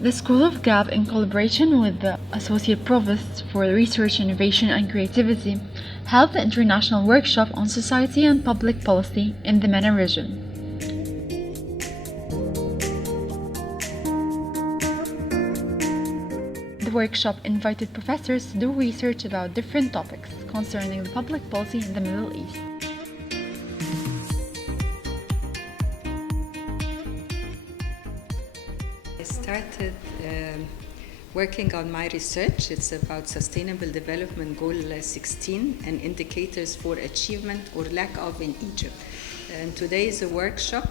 The School of GAP, in collaboration with the Associate Provost for Research, Innovation and Creativity, held the International Workshop on Society and Public Policy in the MENA region. The workshop invited professors to do research about different topics concerning the public policy in the Middle East. I started working on my research. It's about Sustainable Development Goal 16 and indicators for achievement or lack of in Egypt. And today is a workshop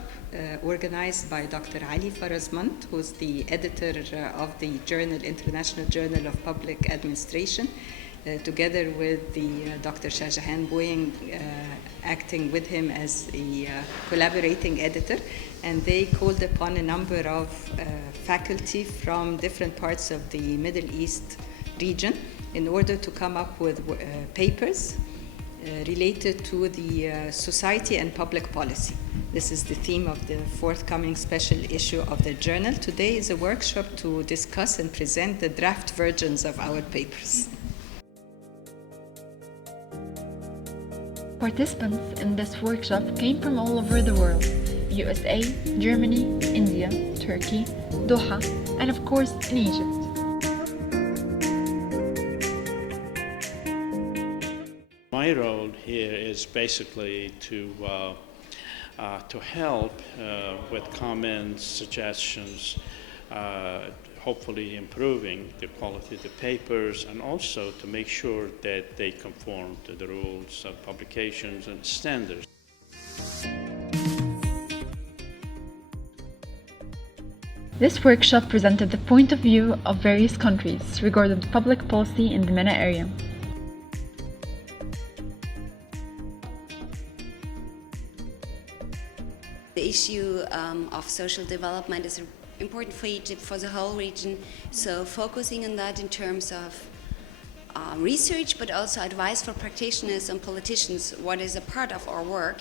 organized by Dr. Ali Farazmand, who's the editor of the journal, International Journal of Public Administration, together with the Dr. Shahjahan Boying, acting with him as a collaborating editor. And they called upon a number of faculty from different parts of the Middle East region in order to come up with papers related to the society and public policy. This is the theme of the forthcoming special issue of the journal. Today is a workshop to discuss and present the draft versions of our papers. Participants in this workshop came from all over the world: USA, Germany, India, Turkey, Doha, and of course in Egypt. My role here is basically to help with comments, suggestions, hopefully improving the quality of the papers, and also to make sure that they conform to the rules of publications and standards. This workshop presented the point of view of various countries regarding public policy in the MENA area. The issue of social development is important for Egypt, for the whole region, so focusing on that in terms of research, but also advice for practitioners and politicians, what is a part of our work,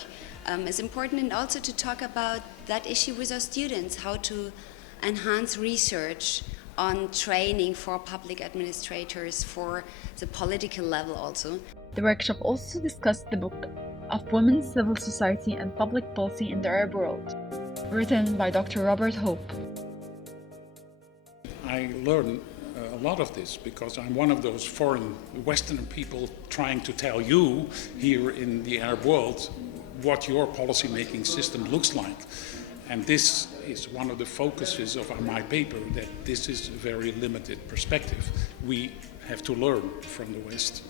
is important, and also to talk about that issue with our students, how to enhance research on training for public administrators, for the political level also. The workshop also discussed the book of Women's Civil Society and Public Policy in the Arab World, written by Dr. Robert Hope. I learned a lot of this because I'm one of those foreign Western people trying to tell you here in the Arab world what your policy-making system looks like. And this is one of the focuses of my paper, that this is a very limited perspective. We have to learn from the West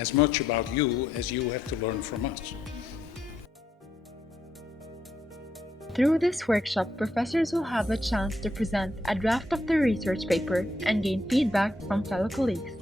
as much about you as you have to learn from us. Through this workshop, professors will have a chance to present a draft of their research paper and gain feedback from fellow colleagues.